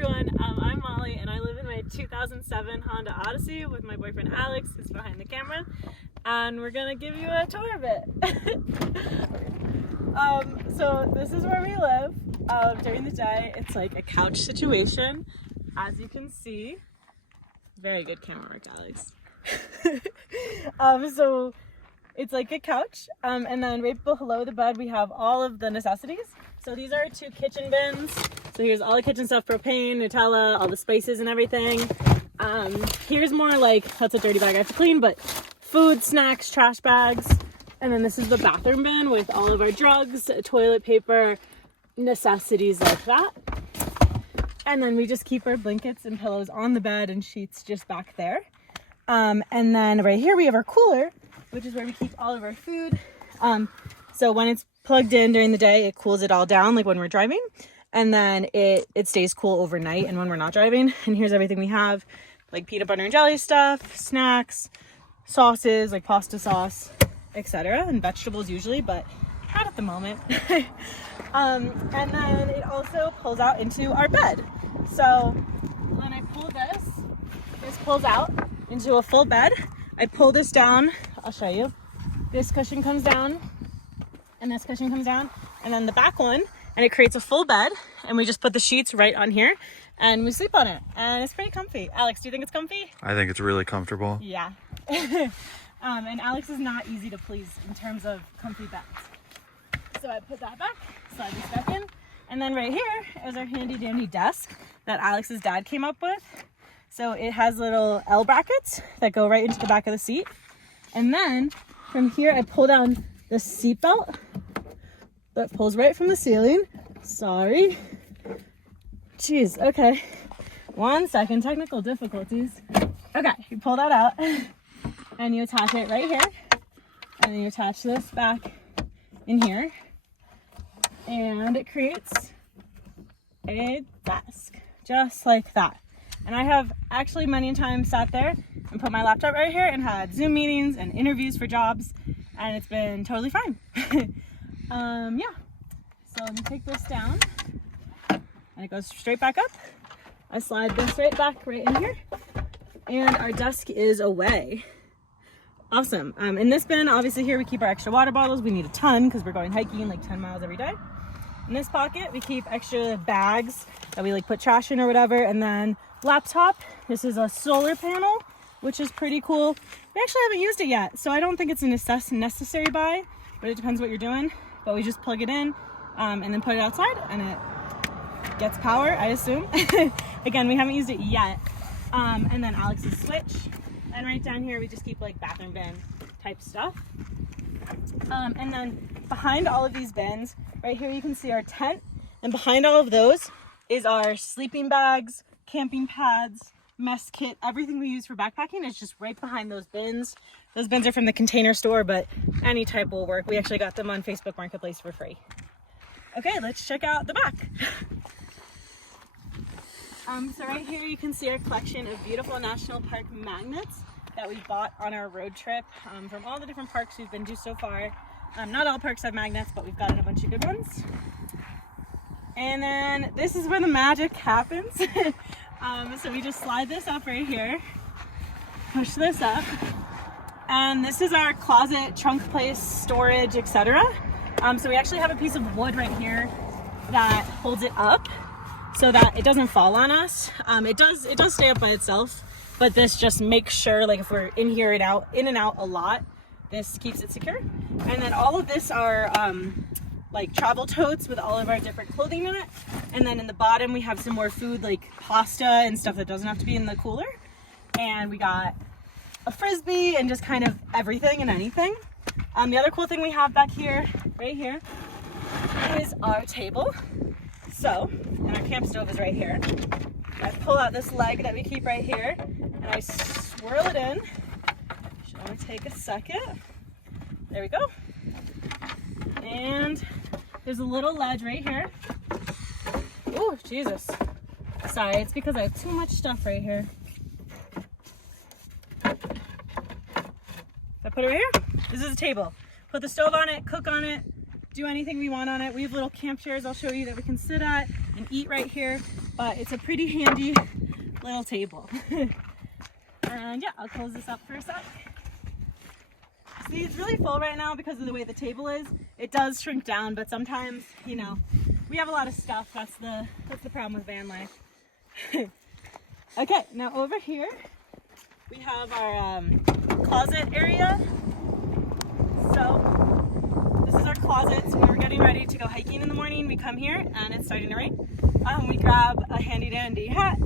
everyone, I'm Molly and I live in my 2007 Honda Odyssey with my boyfriend Alex, who's behind the camera, and we're gonna give you a tour of it. So this is where we live. During the day it's like a couch situation, as you can see. Very good camera work, Alex. So it's like a couch, and then right below the bed we have all of the necessities. So these are 2 kitchen bins. So here's all the kitchen stuff: propane, Nutella, all the spices and everything. Here's more like, that's a dirty bag I have to clean, but food, snacks, trash bags. And then this is the bathroom bin with all of our drugs, toilet paper, necessities like that. And then we just keep our blankets and pillows on the bed and sheets just back there. And then right here we have our cooler, which is where we keep all of our food. So when it's plugged in during the day, it cools it all down, like when we're driving. And then it stays cool overnight and when we're not driving. And here's everything we have, like peanut butter and jelly stuff, snacks, sauces, like pasta sauce, etc. And vegetables usually, but not at the moment. And then it also pulls out into our bed. So when I pull this pulls out into a full bed. I pull this down, I'll show you. This cushion comes down and this cushion comes down, and then the back one, and it creates a full bed, and we just put the sheets right on here and we sleep on it, and it's pretty comfy. Alex, do you think it's comfy? I think it's really comfortable. Yeah. And Alex is not easy to please in terms of comfy beds. So I put that back, slide this back in, and then right here is our handy dandy desk that Alex's dad came up with. So it has little L brackets that go right into the back of the seat. And then from here I pull down the seat belt that pulls right from the ceiling. Sorry. Jeez, okay. 1 second, technical difficulties. Okay, you pull that out and you attach it right here. And then you attach this back in here. And it creates a desk, just like that. And I have actually many times sat there and put my laptop right here and had Zoom meetings and interviews for jobs, and it's been totally fine. Yeah. So let me take this down, and it goes straight back up. I slide this right back right in here, and our desk is away. Awesome. In this bin, obviously here we keep our extra water bottles. We need a ton because we're going hiking like 10 miles every day. In this pocket, we keep extra bags that we like put trash in or whatever, and then laptop. This is a solar panel, which is pretty cool. We actually haven't used it yet, so I don't think it's a necessary buy, but it depends what you're doing. But we just plug it in and then put it outside, and it gets power, I assume. Again, we haven't used it yet. And then Alex's switch, and right down here we just keep like bathroom bin type stuff. And then behind all of these bins, right here you can see our tent, and behind all of those is our sleeping bags, camping pads, mess kit. Everything we use for backpacking is just right behind those bins. Those bins are from the Container Store, but any type will work. We actually got them on Facebook Marketplace for free. Okay, let's check out the back. So right here you can see our collection of beautiful national park magnets that we bought on our road trip from all the different parks we've been to so far. Not all parks have magnets, but we've gotten a bunch of good ones. And then this is where the magic happens. So we just slide this up right here, push this up, and this is our closet, trunk place, storage, etc. So we actually have a piece of wood right here that holds it up so that it doesn't fall on us. It does stay up by itself, but this just makes sure, like if we're in here and out, in and out a lot, this keeps it secure. And then all of this are like travel totes with all of our different clothing in it. And then in the bottom we have some more food, like pasta and stuff that doesn't have to be in the cooler. And we got a Frisbee and just kind of everything and anything. The other cool thing we have back here, right here, is our table. So, and our camp stove is right here. I pull out this leg that we keep right here and I swirl it in. Should only take a second. There we go. And there's a little ledge right here. Oh, Jesus. Sorry, it's because I have too much stuff right here. If I put it right here, this is a table. Put the stove on it, cook on it, do anything we want on it. We have little camp chairs I'll show you that we can sit at and eat right here. but it's a pretty handy little table. And yeah, I'll close this up for a sec. See, it's really full right now because of the way the table is. It does shrink down, but sometimes, you know, we have a lot of stuff. That's the problem with van life. Okay, now over here we have our closet area. So this is our closet. So when we're getting ready to go hiking in the morning, we come here and it's starting to rain. We grab a handy dandy hat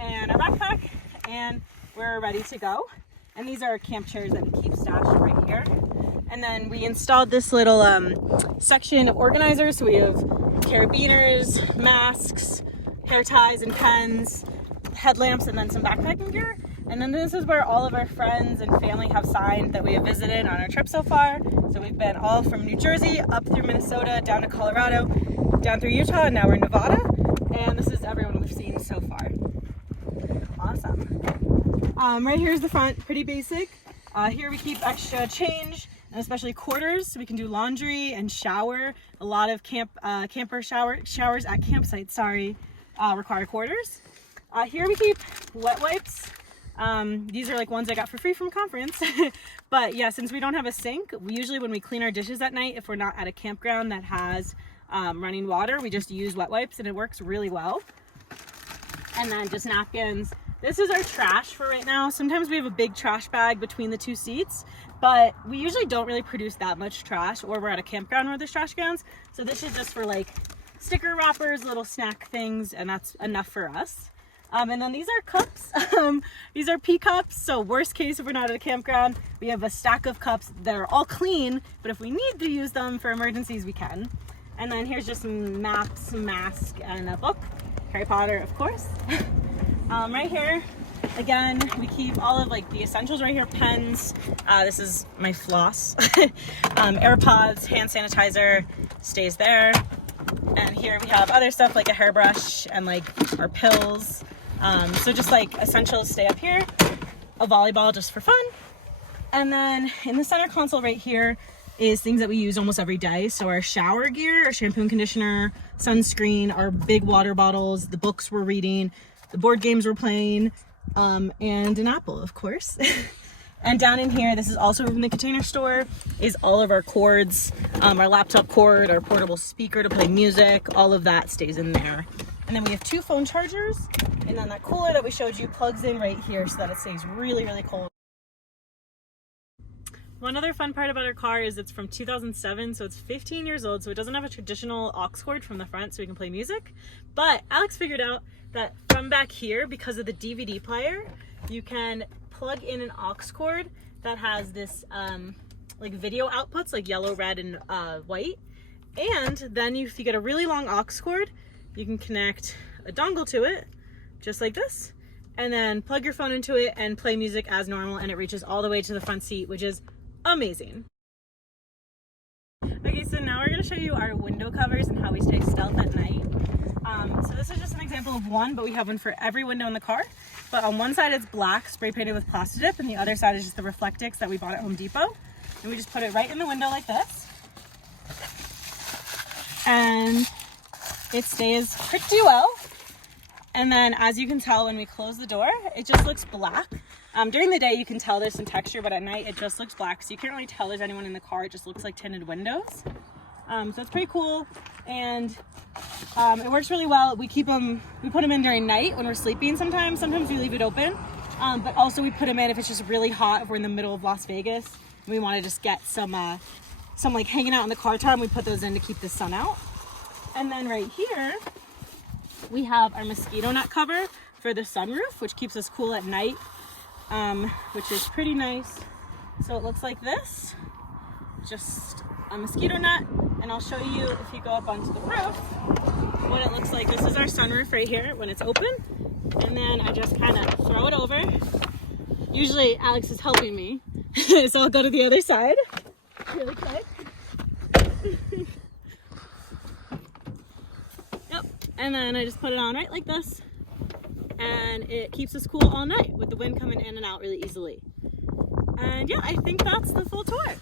and a backpack and we're ready to go. And these are our camp chairs that we keep stashed right here. And then we installed this little section of organizers. So we have carabiners, masks, hair ties and pens, headlamps, and then some backpacking gear. And then this is where all of our friends and family have signed that we have visited on our trip so far. So we've been all from New Jersey up through Minnesota, down to Colorado, down through Utah, and now we're in Nevada. And this is everyone we've seen so far. Awesome. Right here is the front, pretty basic. Here we keep extra change, and especially quarters, so we can do laundry and shower. A lot of camper showers at campsites, require quarters. Here we keep wet wipes. These are like ones I got for free from a conference. But yeah, since we don't have a sink, we usually when we clean our dishes at night, if we're not at a campground that has running water, we just use wet wipes and it works really well. And then just napkins. This is our trash for right now. Sometimes we have a big trash bag between the two seats, but we usually don't really produce that much trash, or we're at a campground where there's trash cans. So this is just for like sticker wrappers, little snack things, and that's enough for us. And then these are cups. These are pee cups. So worst case, if we're not at a campground, we have a stack of cups that are all clean, but if we need to use them for emergencies, we can. And then here's just some maps, mask, and a book. Harry Potter, of course. Right here, again, we keep all of like the essentials right here. Pens, this is my floss, AirPods, hand sanitizer stays there. And here we have other stuff like a hairbrush and like our pills. So just like essentials stay up here. A volleyball just for fun. And then in the center console right here is things that we use almost every day. So our shower gear, our shampoo and conditioner, sunscreen, our big water bottles, the books we're reading, the board games we're playing, and an apple, of course. And down in here, this is also from the Container Store, is all of our cords, our laptop cord, our portable speaker to play music, all of that stays in there. And then we have 2 phone chargers, and then that cooler that we showed you plugs in right here so that it stays really, really cold. One other fun part about our car is it's from 2007, so it's 15 years old, so it doesn't have a traditional aux cord from the front so we can play music. But Alex figured out that from back here, because of the DVD player, you can plug in an aux cord that has this like video outputs, like yellow, red, and white. And then if you get a really long aux cord, you can connect a dongle to it, just like this, and then plug your phone into it and play music as normal, and it reaches all the way to the front seat, which is amazing. Okay, so now we're going to show you our window covers and how we stay stealth at night. So this is just an example of one, but we have one for every window in the car. But on one side it's black, spray painted with Plastidip, and the other side is just the Reflectix that we bought at Home Depot. And we just put it right in the window like this. And it stays pretty well. And then as you can tell when we close the door, it just looks black. During the day you can tell there's some texture, but at night it just looks black. So you can't really tell there's anyone in the car. It just looks like tinted windows. So it's pretty cool, and it works really well. We put them in during night when we're sleeping sometimes. Sometimes we leave it open, but also we put them in if it's just really hot, if we're in the middle of Las Vegas and we want to just get some like hanging out in the car time, we put those in to keep the sun out. And then right here, we have our mosquito net cover for the sunroof, which keeps us cool at night, which is pretty nice. So it looks like this, just a mosquito net. And I'll show you, if you go up onto the roof, what it looks like. This is our sunroof right here when it's open. And then I just kind of throw it over. Usually Alex is helping me, so I'll go to the other side really quick. Yep, and then I just put it on right like this. And it keeps us cool all night with the wind coming in and out really easily. And yeah, I think that's the full tour.